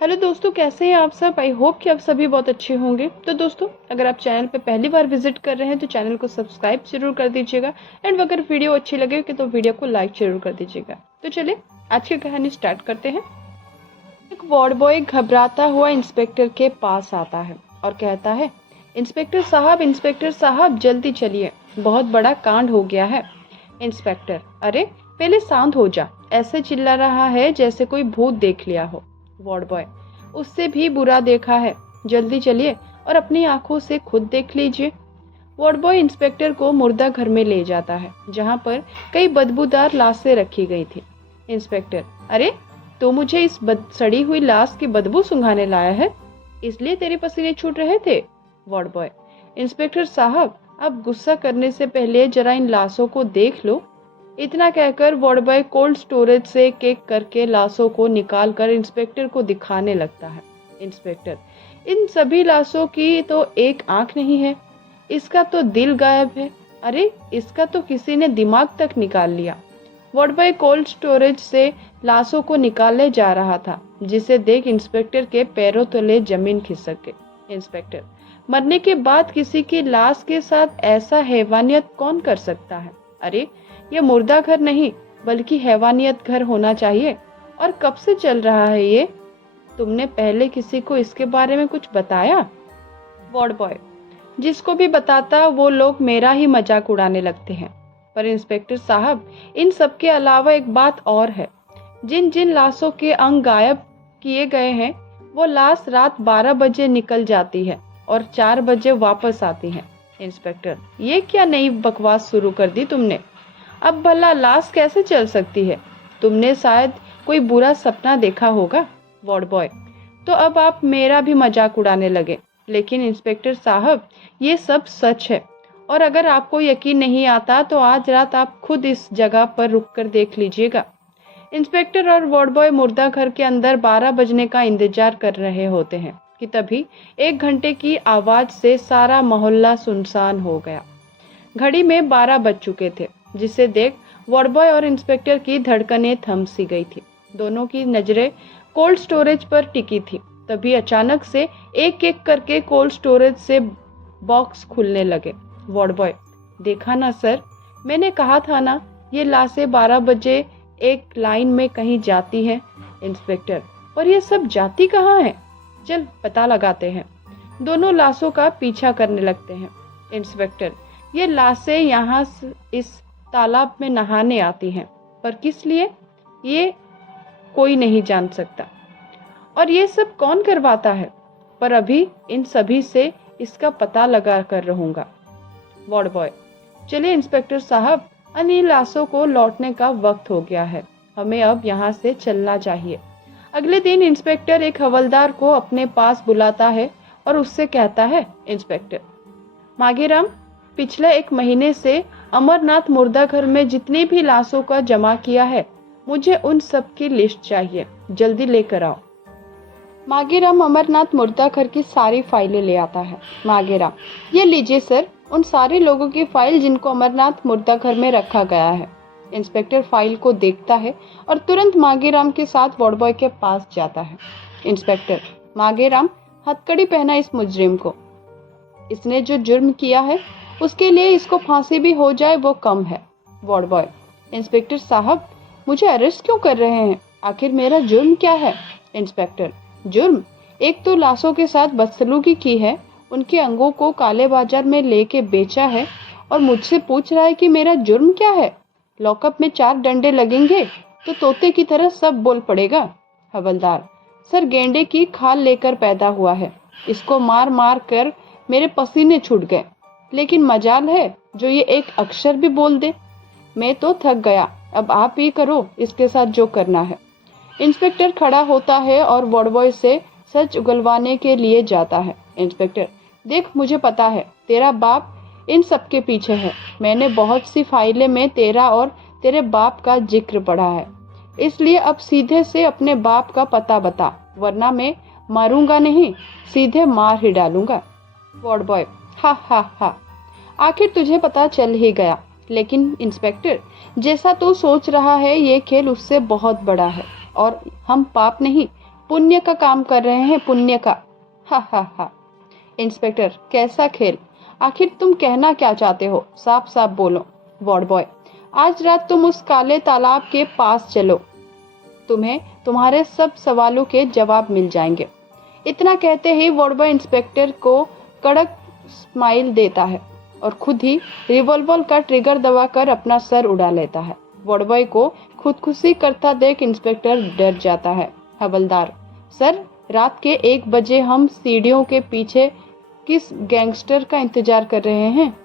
Hello दोस्तों, कैसे हैं आप सब। आई होप कि आप सभी बहुत अच्छे होंगे। तो दोस्तों, अगर आप चैनल पे पहली बार विजिट कर रहे हैं तो चैनल को सब्सक्राइब जरूर कर दीजिएगा एंड अगर वीडियो अच्छी लगे तो वीडियो को लाइक जरूर कर दीजिएगा। तो चलिए आज की कहानी स्टार्ट करते हैं। एक वार्ड बॉय घबराता हुआ इंस्पेक्टर के पास आता है और कहता है, इंस्पेक्टर साहब जल्दी चलिए, बहुत बड़ा कांड हो गया है। इंस्पेक्टर, अरे पहले शांत हो जा, ऐसे चिल्ला रहा है जैसे कोई भूत देख लिया हो। वार्ड बॉय, उससे भी बुरा देखा है, जल्दी चलिए और अपनी आंखों से खुद देख लीजिए। वार्ड बॉय इंस्पेक्टर को मुर्दा घर में ले जाता है जहां पर कई बदबूदार लाशें रखी गई थी। इंस्पेक्टर, अरे तो मुझे इस सड़ी हुई लाश की बदबू सूंघाने लाया है, इसलिए तेरे पसीने छूट रहे थे। वार्ड बॉय, इंस्पेक्टर साहब आप गुस्सा करने से पहले जरा इन लाशों को देख लो। इतना कहकर वार्ड बॉय कोल्ड स्टोरेज से केक करके लाशों को निकाल कर इंस्पेक्टर को दिखाने लगता है। इंस्पेक्टर, इन सभी लाशों की तो एक आंख नहीं है, इसका तो दिल गायब है, अरे इसका तो किसी ने दिमाग तक निकाल लिया। वार्ड बॉय कोल्ड स्टोरेज से लाशों को निकालने जा रहा था, जिसे देख इंस्पेक्टर के पैरों तले जमीन खिसक गई। इंस्पेक्टर, मरने के बाद किसी की लाश के साथ ऐसा हैवानियत कौन कर सकता है। अरे ये मुर्दा घर नहीं बल्कि हैवानियत घर होना चाहिए। और कब से चल रहा है ये, तुमने पहले किसी को इसके बारे में कुछ बताया। वार्ड बॉय, जिसको भी बताता वो लोग मेरा ही मजाक उड़ाने लगते हैं। पर इंस्पेक्टर साहब, इन सब के अलावा एक बात और है, जिन जिन लाशों के अंग गायब किए गए हैं वो लाश रात 12 बजे निकल जाती है और 4 बजे वापस आती है। इंस्पेक्टर, ये क्या नई बकवास शुरू कर दी तुमने। अब भला लाश कैसे चल सकती है, तुमने शायद कोई बुरा सपना देखा होगा। वार्ड बॉय, तो अब आप मेरा भी मजाक उड़ाने लगे। लेकिन इंस्पेक्टर साहब ये सब सच है, और अगर आपको यकीन नहीं आता तो आज रात आप खुद इस जगह पर रुककर देख लीजिएगा। इंस्पेक्टर और वार्ड बॉय मुर्दा घर के अंदर 12 बजने का इंतजार कर रहे होते हैं कि तभी 1 घंटे की आवाज से सारा मोहल्ला सुनसान हो गया। घड़ी में 12 बज चुके थे, जिसे देख वार्ड बॉय और इंस्पेक्टर की धड़कनें थम सी गई थी। दोनों की नजरें कोल्ड स्टोरेज पर टिकी थी। तभी अचानक से एक एक करके कोल्ड स्टोरेज से बॉक्स खुलने लगे। वार्ड बॉय, देखा ना सर, मैंने कहा था ना, ये लाशें 12 बजे एक लाइन में कहीं जाती हैं। इंस्पेक्टर, पर ये सब जाती कहाँ है, चल पता लगाते हैं। दोनों लाशों का पीछा करने लगते हैं। इंस्पेक्टर, ये लाशें यहाँ इस तालाब में नहाने आती हैं, पर किस लिए ये कोई नहीं जान सकता, और ये सब कौन करवाता है, पर अभी इन सभी से इसका पता लगा कर रहूंगा। वार्ड बॉय, चलिए इंस्पेक्टर साहब, इन लाशों को लौटने का वक्त हो गया है, हमें अब यहाँ से चलना चाहिए। अगले दिन इंस्पेक्टर एक हवलदार को अपने पास बुलाता है और उससे कहता है, इंस्पेक्टर माघेराम, पिछले 1 महीने से अमरनाथ मुर्दा घर में जितनी भी लाशों का जमा किया है, मुझे उन सब की लिस्ट चाहिए, जल्दी लेकर आओ। माघेराम अमरनाथ मुर्दा घर की सारी फाइलें ले आता है। माघेराम, ये लीजिए सर, उन सारे लोगों की फाइल जिनको अमरनाथ मुर्दा घर में रखा गया है। इंस्पेक्टर फाइल को देखता है और तुरंत माघेराम के साथ वार्ड बॉय के पास जाता है। इंस्पेक्टर, माघेराम, हथकड़ी पहना इस मुजरिम को, इसने जो जुर्म किया है उसके लिए इसको फांसी भी हो जाए वो कम है। वार्ड बॉय, इंस्पेक्टर साहब, मुझे अरेस्ट क्यों कर रहे हैं, आखिर मेरा जुर्म क्या है। इंस्पेक्टर, जुर्म एक तो लाशों के साथ बदसलूकी की है, उनके अंगों को काले बाजार में लेके बेचा है, और मुझसे पूछ रहा है कि मेरा जुर्म क्या है। लॉकअप में 4 डंडे लगेंगे तो तोते की तरह सब बोल पड़ेगा। हवलदार, सर गेंडे की खाल लेकर पैदा हुआ है, इसको मार मार कर मेरे पसीने छूट गए, लेकिन मजाल है जो ये एक अक्षर भी बोल दे। मैं तो थक गया, अब आप ही करो इसके साथ जो करना है। इंस्पेक्टर खड़ा होता है और वार्ड बॉय से सच उगलवाने के लिए जाता है। इंस्पेक्टर, देख मुझे पता है तेरा बाप इन सब के पीछे है, मैंने बहुत सी फाइलें में तेरा और तेरे बाप का जिक्र पढ़ा है, इसलिए अब सीधे से अपने बाप का पता बता, वरना मैं मारूंगा नहीं, सीधे मार ही डालूंगा। वार्ड बॉय, हा हा हा, आखिर तुझे पता चल ही गया। लेकिन इंस्पेक्टर, जैसा तू सोच रहा है ये खेल उससे बहुत बड़ा है, और हम पाप नहीं पुण्य का काम कर रहे हैं, पुण्य का। हा हा हा। इंस्पेक्टर, कैसा खेल? आखिर तुम कहना क्या चाहते हो? साफ साफ बोलो। वार्ड बॉय, आज रात तुम उस काले तालाब के पास चलो, तुम्हें तुम्हारे सब सवालों के जवाब मिल जाएंगे। इतना कहते ही वार्ड बॉय इंस्पेक्टर को कड़क स्माइल देता है और खुद ही रिवॉल्वर का ट्रिगर दबाकर अपना सर उड़ा लेता है। वार्ड बॉय को खुदकुशी करता देख इंस्पेक्टर डर जाता है। हवलदार, सर, रात के 1 बजे हम सीढ़ियों के पीछे किस गैंगस्टर का इंतजार कर रहे हैं?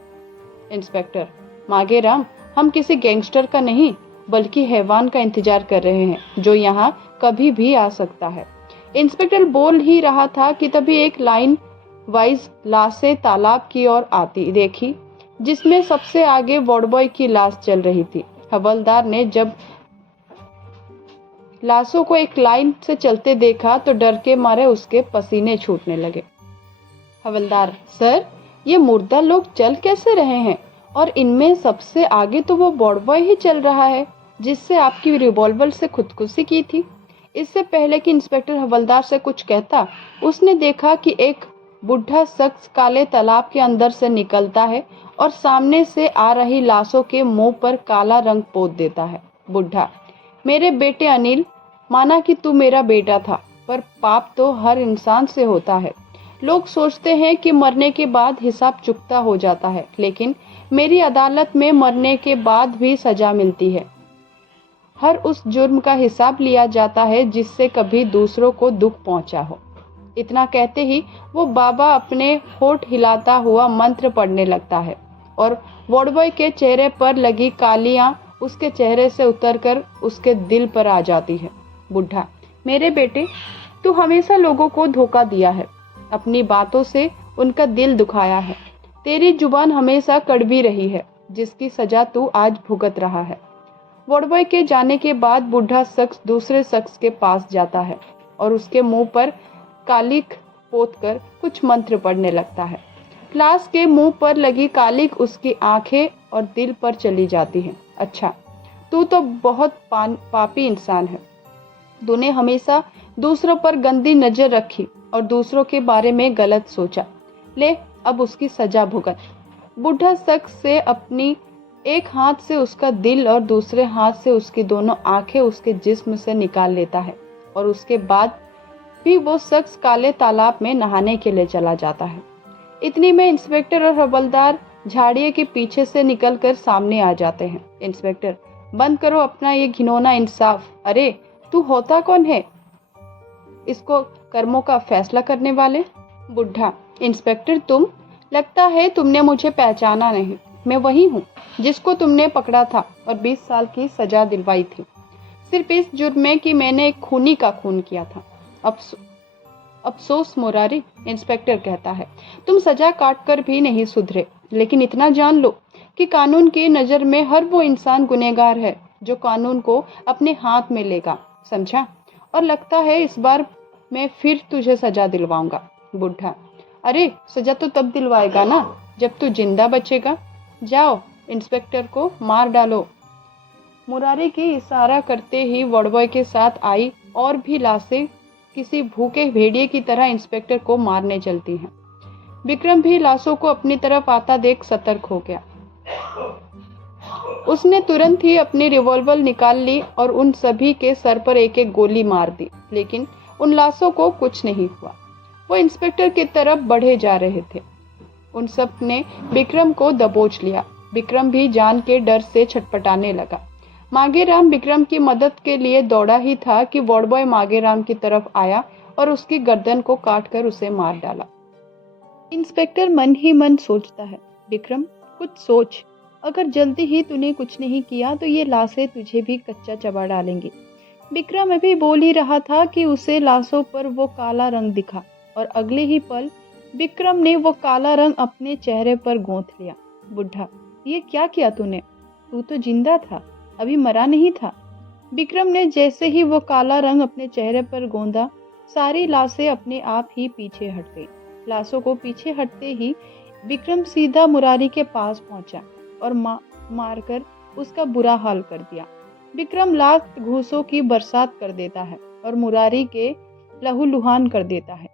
इंस्पेक्टर, मांगेराम, हम किसी गैंगस्टर का नहीं बल्कि हैवान का इंतजार कर रहे हैं जो यहाँ कभी भी आ सकता है। इंस्पेक्टर बोल ही रहा था कि तभी एक लाइन वाइज लाशें तालाब की ओर आती देखी, जिसमें सबसे आगे वार्ड बॉय की लाश चल रही थी। हवलदार ने जब लाशों को एक लाइन से चलते देखा तो डर के मारे उसके पसीने छूटने लगे। हवलदार, सर, ये मुर्दा लोग चल कैसे रहे हैं? और इनमें सबसे आगे तो वो वार्ड बॉय ही चल रहा है जिससे आपकी रिवॉल्वर से खुदकुशी की थी। इससे पहले कि इंस्पेक्टर हवलदार से कुछ कहता, उसने देखा कि एक बुढ़ा शख्स काले तालाब के अंदर से निकलता है और सामने से आ रही लाशों के मुंह पर काला रंग पोत देता है। बुढ़ा, मेरे बेटे अनिल, माना कि तू मेरा बेटा था, पर पाप तो हर इंसान से होता है। लोग सोचते हैं कि मरने के बाद हिसाब चुकता हो जाता है, लेकिन मेरी अदालत में मरने के बाद भी सजा मिलती है। हर उस जुर्म का हिसाब लिया जाता है जिससे कभी दूसरों को दुख पहुंचा हो। इतना कहते ही वो बाबा अपने होठ हिलाता हुआ मंत्र पढ़ने लगता है और वार्ड बॉय के चेहरे पर लगी कालियां उसके चेहरे से उतरकर उसके दिल पर आ जाती है। बुढ़ा, मेरे बेटे, तू हमेशा लोगों को धोखा दिया है, अपनी बातों से उनका दिल दुखाया है। तेरी जुबान हमेशा कड़वी रही है, जिसकी सजा तू आज भुगत रहा है। वार्ड बॉय के जाने के बाद बुढ़ा शख्स दूसरे शख्स के पास जाता है और उसके मुंह पर कालिक पोतकर कुछ मंत्र पढ़ने लगता है। लाश के मुंह पर लगी कालिक उसकी आंखें और दिल पर चली जाती है। अच्छा, तू तो बहुत पापी इंसान है। तूने हमेशा दूसरों पर गंदी नजर रखी और दूसरों के बारे में गलत सोचा। ले, अब उसकी सजा भुगत। बुढ़ा शख्स से अपनी एक हाथ से उसका दिल और दूसरे हाथ से उसकी दोनों आंखें उसके जिस्म से निकाल लेता है और उसके बाद भी वो शख्स काले तालाब में नहाने के लिए चला जाता है। इतनी में इंस्पेक्टर और हवलदार झाड़िए के पीछे से निकलकर सामने आ जाते हैं। इंस्पेक्टर, बंद करो अपना ये घिनौना इंसाफ। अरे, तू होता कौन है इसको कर्मों का फैसला करने वाले? बुढ़ा, इंस्पेक्टर, तुम, लगता है तुमने मुझे पहचाना नहीं। मैं वही हूँ जिसको तुमने पकड़ा था और 20 साल की सजा दिलवाई थी, सिर्फ इस जुर्म में कि मैंने एक खूनी का खून किया था। अफसोस मुरारी, इंस्पेक्टर कहता है, तुम सजा काट कर भी नहीं सुधरे, लेकिन इतना जान लो कि कानून की नज़र में हर वो इंसान गुनहगार है जो कानून को अपने हाथ में लेगा, समझा? और लगता है इस बार मैं फिर तुझे सजा दिलवाऊंगा। बुढ़ा, अरे, सजा तो तब दिलवाएगा ना जब तू जिंदा बचेगा। जाओ, इंस्पेक्टर को मार डालो। मुरारी की इशारा करते ही वार्ड बॉय के साथ आई और भी लाशें किसी भूखे भेड़िए की तरह इंस्पेक्टर को मारने चलती हैं। विक्रम भी लाशों को अपनी तरफ आता देख सतर्क हो गया। उसने तुरंत ही अपनी रिवॉल्वर निकाल ली और उन सभी के सर पर एक एक गोली मार दी, लेकिन उन लाशों को कुछ नहीं हुआ। वो इंस्पेक्टर की तरफ बढ़े जा रहे थे। उन सब ने विक्रम को दबोच लिया। विक्रम भी जान के डर से छटपटाने लगा। मांगेराम विक्रम की मदद के लिए दौड़ा ही था कि वार्ड बॉय मांगेराम की तरफ आया और उसकी गर्दन को काटकर उसे मार डाला। इंस्पेक्टर मन ही मन सोचता है, विक्रम, कुछ सोच। अगर जल्दी ही तूने कुछ नहीं किया तो ये लाशें तुझे भी कच्चा चबा डालेंगी। विक्रम अभी बोल ही रहा था कि उसे लाशों पर वो काला रंग दिखा और अगले ही पल विक्रम ने वो काला रंग अपने चेहरे पर गूंथ लिया। बुढ़ा, ये क्या किया तूने? तू तो जिंदा था, अभी मरा नहीं था। विक्रम ने जैसे ही वो काला रंग अपने चेहरे पर गोंदा, सारी लाशें अपने आप ही पीछे हट गई। लाशों को पीछे हटते ही विक्रम सीधा मुरारी के पास पहुंचा और मारकर उसका बुरा हाल कर दिया। विक्रम लात घूंसों की बरसात कर देता है और मुरारी के लहूलुहान कर देता है।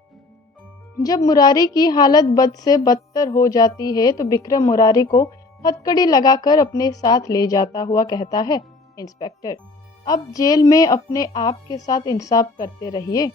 जब मुरारी की हालत बद से बदतर हो जाती है तो विक्रम मुरारी को हथकड़ी लगाकर अपने साथ ले जाता हुआ कहता है, इंस्पेक्टर, अब जेल में अपने आप के साथ इंसाफ करते रहिए।